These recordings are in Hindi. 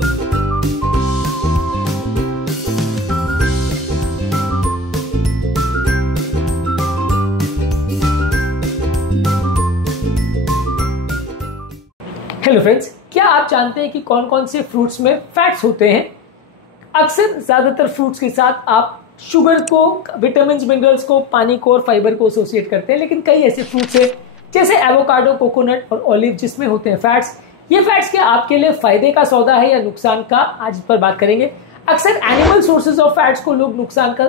हेलो फ्रेंड्स, क्या आप जानते हैं कि कौन कौन से फ्रूट्स में फैट्स होते हैं? अक्सर ज़्यादातर फ्रूट्स के साथ आप शुगर को, विटामिन मिनरल्स को, पानी को और फाइबर को एसोसिएट करते हैं, लेकिन कई ऐसे फ्रूट्स हैं जैसे एवोकाडो, कोकोनट और ऑलिव जिसमें होते हैं फैट्स। ये फैट्स क्या आपके लिए फायदे का सौदा है या नुकसान का, आज इस पर बात करेंगे। अक्सर एनिमल सोर्सेज ऑफ फैट्स को लोग नुकसान का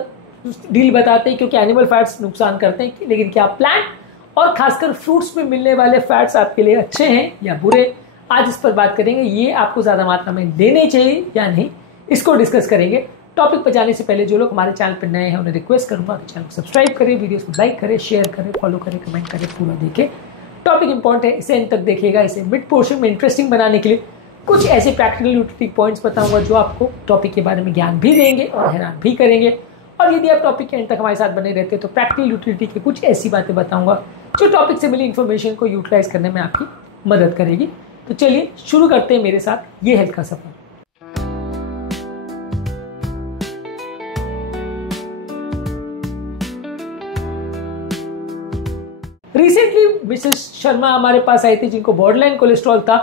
डील बताते हैं क्योंकि एनिमल फैट्स नुकसान करते हैं, लेकिन क्या प्लांट और खासकर फ्रूट्स में मिलने वाले फैट्स आपके लिए अच्छे हैं या बुरे, आज इस पर बात करेंगे। ये आपको ज्यादा मात्रा में लेने चाहिए या नहीं, इसको डिस्कस करेंगे। टॉपिक पर जाने से पहले जो लोग हमारे चैनल पर नए हैं उन्हें रिक्वेस्ट करूंगा कि चैनल को सब्सक्राइब करें, वीडियोस को लाइक करें, शेयर करें, फॉलो करें, कमेंट करें, पूरा देखें। टॉपिक इंपॉर्टेंट है, इसे अंत तक देखिएगा। इसे मिड पोर्शन में इंटरेस्टिंग बनाने के लिए कुछ ऐसे प्रैक्टिकल यूटिलिटी पॉइंट्स बताऊंगा जो आपको टॉपिक के बारे में ज्ञान भी देंगे और हैरान भी करेंगे। और यदि आप टॉपिक के अंत तक हमारे साथ बने रहते हैं तो प्रैक्टिकल यूटिलिटी की कुछ ऐसी बातें बताऊंगा जो टॉपिक से मिली इन्फॉर्मेशन को यूटिलाइज करने में आपकी मदद करेगी। तो चलिए शुरू करते हैं मेरे साथ ये हेल्थ का सफर। रिसेंटली मिसेस शर्मा हमारे पास आई थी जिनको बॉर्डरलाइन कोलेस्ट्रॉल था।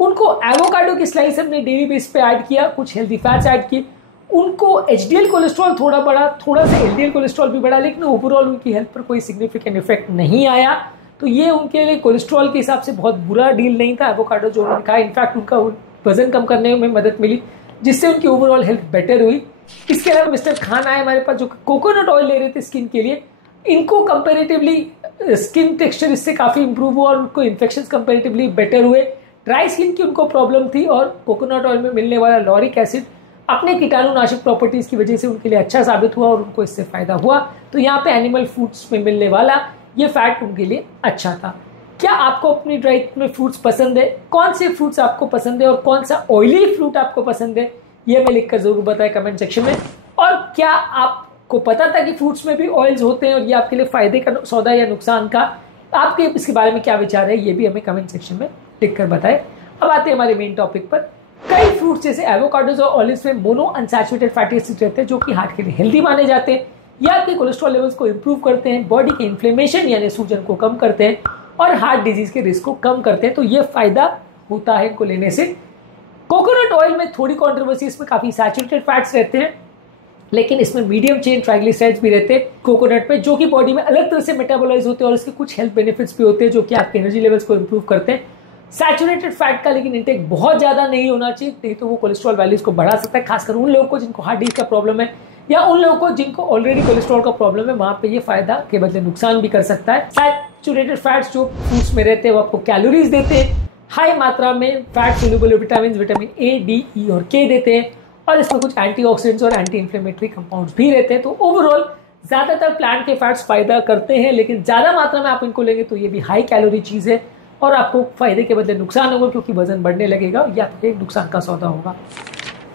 उनको एवोकाडो की स्लाइस हमने डेली बेस पे ऐड किया, कुछ हेल्दी फैट्स ऐड किए। उनको एचडीएल कोलेस्ट्रॉल थोड़ा बढ़ा, थोड़ा सा एलडीएल कोलेस्ट्रॉल भी बढ़ा, लेकिन ओवरऑल उनकी हेल्थ पर कोई सिग्निफिकेंट इफेक्ट नहीं आया। तो ये उनके लिए कोलेस्ट्रॉल के हिसाब से बहुत बुरा डील नहीं था एवोकाडो जो उन्होंने खाया। इनफैक्ट उनका वजन कम करने में मदद मिली जिससे उनकी ओवरऑल हेल्थ बेटर हुई। इसके अलावा मिस्टर खान आए हमारे पास जो कोकोनट ऑयल ले रहे थे स्किन के लिए। इनको कंपेरेटिवली स्किन टेक्सचर इससे काफी इंप्रूव हुआ और उनको इन्फेक्शन कंपेरेटिवली बेटर हुए। ड्राई स्किन की उनको प्रॉब्लम थी और कोकोनट ऑयल में मिलने वाला लॉरिक एसिड अपने कीटाणुनाशक प्रॉपर्टीज की वजह से उनके लिए अच्छा साबित हुआ और उनको इससे फायदा हुआ। तो यहाँ पे एनिमल फूड्स में मिलने वाला ये फैट उनके लिए अच्छा था। क्या आपको अपनी डाइट में फ्रूट्स पसंद है? कौन से फ्रूट्स आपको पसंद है और कौन सा ऑयली फ्रूट आपको पसंद है, ये मैं लिखकर जरूर बताएं कमेंट सेक्शन में। और क्या आपको पता था कि फ्रूट्स में भी ऑयल्स होते हैं और ये आपके लिए फायदे का सौदा या नुकसान का? आपके इसके बारे में क्या विचार है, ये भी हमें कमेंट सेक्शन में लिखकर बताएं। अब आते हैं हमारे मेन टॉपिक पर। कई फ्रूट्स जैसे एवोकाडोज और ऑलिव्स में मोनो अनसैचुरेटेड फैटी एसिड रहते हैं जो कि हार्ट के लिए हेल्दी माने जाते हैं। ये आपके कोलेस्ट्रॉल लेवल्स को इंप्रूव करते हैं, बॉडी के इन्फ्लेमेशन यानी सूजन को कम करते हैं और हार्ट डिजीज के रिस्क को कम करते हैं। तो ये फायदा होता है इनको लेने से। कोकोनट ऑयल में थोड़ी कंट्रोवर्सी, इसमें काफी सैचुरेटेड फैट्स रहते हैं लेकिन इसमें मीडियम चेन ट्राइग्लिसराइड्स भी रहते हैं कोकोनट में, जो कि बॉडी में अलग तरह से मेटाबोलाइज होते हैं और इसके कुछ हेल्थ बेनिफिट्स भी होते हैं जो कि आपके एनर्जी लेवल्स को इंप्रूव करते हैं। सैचुरेटेड फैट का लेकिन इंटेक बहुत ज्यादा नहीं होना चाहिए, नहीं तो वो कोलेस्ट्रॉल वैल्यूज को बढ़ा सकता है, खासकर उन लोगों को जिनको हार्ट डिजीज का प्रॉब्लम है या उन लोगों को जिनको ऑलरेडी कोलेस्ट्रॉल का प्रॉब्लम है। वहां पे ये फायदा के बदले नुकसान भी कर सकता है। सैचुरेटेड फैट्स जो फ्रूट्स में रहते हैं वो आपको कैलोरीज देते हैं, हाई मात्रा में fat soluble vitamin A, D, E और के देते हैं और इसमें कुछ एंटीऑक्सीडेंट्स और एंटी इंफ्लेमेटरी कंपाउंड्स भी रहते हैं। तो ओवरऑल ज्यादातर प्लांट के फैट्स फायदा करते हैं, लेकिन ज्यादा मात्रा में आप इनको लेंगे तो ये भी हाई कैलोरी चीज है और आपको फायदे के बदले नुकसान होगा क्योंकि वजन बढ़ने लगेगा या फिर नुकसान का सौदा होगा।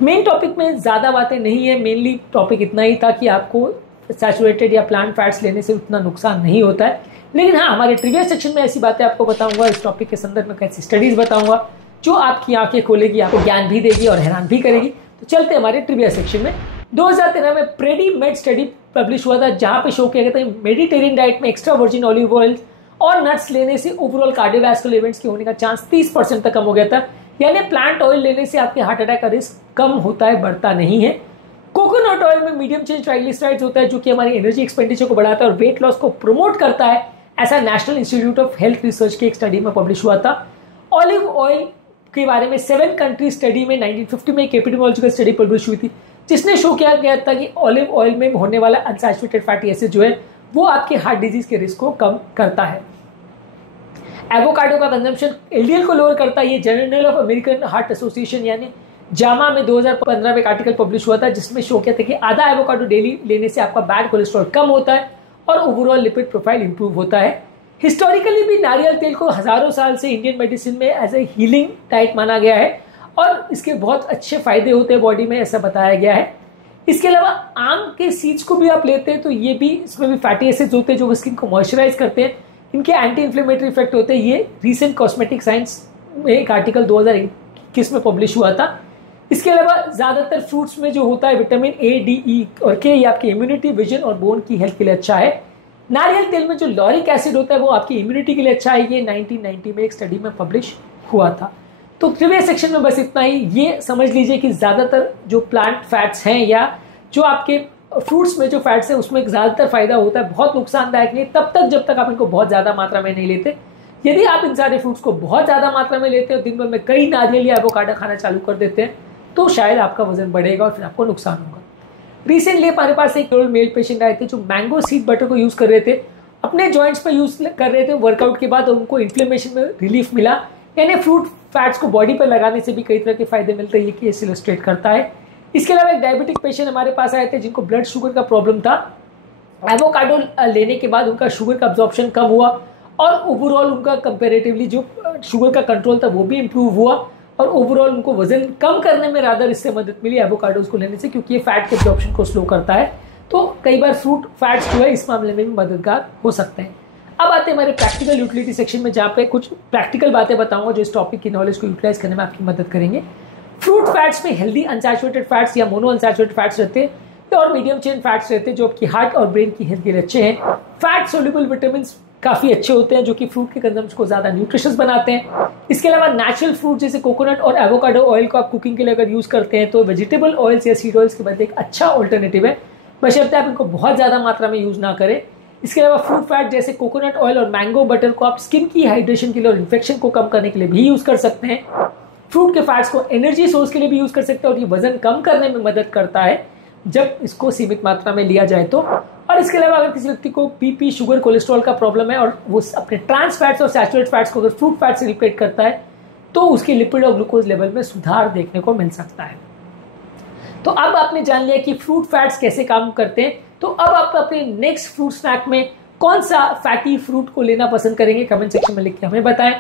मेन टॉपिक में ज्यादा बातें नहीं है, मेनली टॉपिक इतना ही था कि आपको सैचुरेटेड या प्लांट फैट्स लेने से उतना नुकसान नहीं होता है। लेकिन हाँ, हमारे ट्रिविया सेक्शन में ऐसी बातें आपको बताऊंगा, इस टॉपिक के संदर्भ में कैसी स्टडीज बताऊंगा जो आपकी आंखें खोलेगी, आपको ज्ञान भी देगी और हैरान भी करेगी। तो चलते हमारे ट्रिविया सेक्शन में। 2013 में प्रेडी मेड स्टडी पब्लिश हुआ था जहां पे शो किया गया था मेडिटेरियन डाइट में एक्स्ट्रा वर्जिन ऑलिव ऑयल और नट्स लेने से ओवरऑल कार्डियोवैस्कुलर इवेंट्स के होने का चांस 30% तक कम हो गया था। यानी प्लांट ऑयल लेने से आपके हार्ट अटैक का रिस्क कम होता है, बढ़ता नहीं है। कोकोनट ऑयल में मीडियम चेन ट्राइग्लिसराइड्स होता है जो कि हमारी एनर्जी एक्सपेंडिचर को बढ़ाता है और वेट लॉस को प्रमोट करता है, ऐसा national institute of health research की एक स्टडी में पब्लिश हुआ था। ऑलिव ऑयल के बारे में 7 कंट्री स्टडी में 1950 में एक एपिडेमियोलॉजिकल स्टडी पब्लिश हुई थी जिसने शो किया गया था कि ऑलिव ऑयल में होने वाला अनसैचुरेटेड फैटी एसिड जो है वो आपके हार्ट डिजीज के रिस्क को कम करता है। एवोकाडो का कंजम्पशन एलडीएल को लोअर करता है। ये journal of American heart association यानी जामा में 2015 में एक आर्टिकल पब्लिश हुआ था जिसमें शो किया था कि आधा एवोकाडो डेली लेने से आपका बैड कोलेस्ट्रॉल कम होता है और ओवरऑल लिपिड प्रोफाइल इंप्रूव होता है। हिस्टोरिकली भी नारियल तेल को हजारों साल से इंडियन मेडिसिन में एज ए हीलिंग डाइट माना गया है और इसके बहुत अच्छे फायदे होते हैं बॉडी में, ऐसा बताया गया है। इसके अलावा आम के सीड्स को भी आप लेते हैं तो ये भी, इसमें भी फैटी एसिड्स होते हैं जो स्किन को मॉइस्चराइज करते हैं, इनके एंटी इन्फ्लेमेटरी इफेक्ट होते हैं। ये रिसेंट कॉस्मेटिक साइंस में एक आर्टिकल 2021 में पब्लिश हुआ था। इसके अलावा ज़्यादातर फ्रूट्स में जो होता है विटामिन ए, डी, ई और के, ये आपकी इम्यूनिटी, विजन और बोन की हेल्थ के लिए अच्छा है। नारियल तेल में जो लॉरिक एसिड होता है वो आपकी इम्यूनिटी के लिए अच्छा है। ये 1990 में एक स्टडी में पब्लिश हुआ था। तो ट्रिविया सेक्शन में बस इतना ही। ये समझ लीजिए कि ज़्यादातर जो प्लांट फैट्स हैं या जो आपके फ्रूट्स में जो फैट्स है उसमें ज़्यादातर फायदा होता है, बहुत नुकसानदायक नहीं तब तक जब तक आप इनको बहुत ज़्यादा मात्रा में नहीं लेते। यदि आप इन सारे फ्रूट्स को बहुत ज़्यादा मात्रा में लेते हो, दिन भर में कई नारियल या एवोकाडो खाना चालू कर देते हैं, तो शायद आपका वजन बढ़ेगा और फिर आपको नुकसान होगा। रिसेंटली हमारे पास एक मेल पेशेंट आए थे जो मैंगो सीड बटर को यूज़ कर रहे थे, अपने जॉइंट्स पर यूज़ कर रहे थे वर्कआउट के बाद, और उनको इन्फ्लेमेशन में रिलीफ मिला। यानी फ्रूट फैट्स को बॉडी पर लगाने से भी कई तरह के फायदे मिलते हैं, ये केस इलस्ट्रेट करता है। इसके अलावा एक डायबिटिक पेशेंट हमारे पास आए थे जिनको ब्लड शुगर का प्रॉब्लम था। एवोकाडो लेने के बाद उनका शुगर का अब्जॉर्प्शन कम हुआ और ओवरऑल उनका कंपेरेटिवली जो शुगर का कंट्रोल था वो भी इम्प्रूव हुआ, और ओवरऑल उनको वजन कम करने में रादर इससे मदद मिली एवोकाडोज को लेने से, क्योंकि ये फैट के अब्जॉर्प्शन को स्लो करता है। तो कई बार फ्रूट फैट्स जो है इस मामले में भी मददगार हो सकते हैं। अब आते हैं हमारे प्रैक्टिकल यूटिलिटी सेक्शन में, जहाँ पे कुछ प्रैक्टिकल बातें बताऊंगा जो इस टॉपिक की नॉलेज को यूटिलाइज करने में आपकी मदद करेंगे। फ्रूट फैट्स में हेल्दी अनसैचुरेटेड फैट्स या मोनो अनसैचुरेटेड फैट्स रहते हैं और मीडियम चेन फैट्स रहते हैं जो आपकी हार्ट और ब्रेन की हेल्थ के लिए अच्छे हैं। फैट सोल्यूबल विटामिन काफ़ी अच्छे होते हैं जो कि फ्रूट के कंजम्पशन को ज़्यादा न्यूट्रिशियस बनाते हैं। इसके अलावा नेचुरल फ्रूट जैसे कोकोनट और एवोकाडो ऑयल को आप कुकिंग के लिए अगर यूज़ करते हैं तो वेजिटेबल ऑयल्स या सीड ऑयल्स के बदले एक अच्छा ऑल्टरनेटिव है, बशर्ते आप इनको बहुत ज़्यादा मात्रा में यूज़ ना करें। इसके अलावा फ्रूट फैट जैसे कोकोनट ऑयल और मैंगो बटर को आप स्किन की हाइड्रेशन के लिए और इन्फेक्शन को कम करने के लिए भी यूज़ कर सकते हैं। फ्रूट के फैट्स को एनर्जी सोर्स के लिए भी यूज़ कर सकते हैं और ये वजन कम करने में मदद करता है जब इसको सीमित मात्रा में लिया जाए तो। और इसके अलावा अगर किसी व्यक्ति को बीपी, शुगर, कोलेस्ट्रॉल का प्रॉब्लम है और वो अपने ट्रांस फैट्स और सैचुरेटेड फैट्स को अगर फ्रूट फैट से रिप्लेस करता है तो उसके लिपिड और ग्लूकोज लेवल में सुधार देखने को मिल सकता है। तो अब आपने जान लिया कि फ्रूट फैट्स कैसे काम करते हैं। तो अब आप अपने नेक्स्ट फ्रूट स्नैक में कौन सा फैटी फ्रूट को लेना पसंद करेंगे, कमेंट सेक्शन में लिख के हमें बताएं।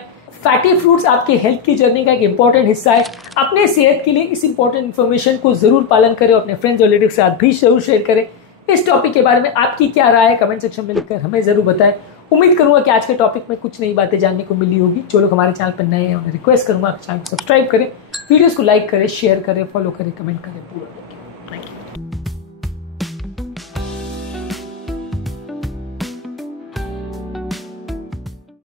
फैटी फ्रूट्स आपके हेल्थ की जर्नी का एक इंपॉर्टेंट हिस्सा है। अपने सेहत के लिए इस इंपॉर्टेंट इन्फॉर्मेशन को जरूर पालन करें और अपने फ्रेंड्स और रिलेटिव के साथ भी जरूर शेयर करें। इस टॉपिक के बारे में आपकी क्या राय है, कमेंट सेक्शन में लिखकर हमें जरूर बताएं। उम्मीद करूंगा कि आज के टॉपिक में कुछ नई बातें जानने को मिली होगी। जो लोग हमारे चैनल पर नए हैं उन्हें रिक्वेस्ट करूंगा चैनल को सब्सक्राइब करें, वीडियोस को लाइक करें, शेयर करें, फॉलो करें, कमेंट करें।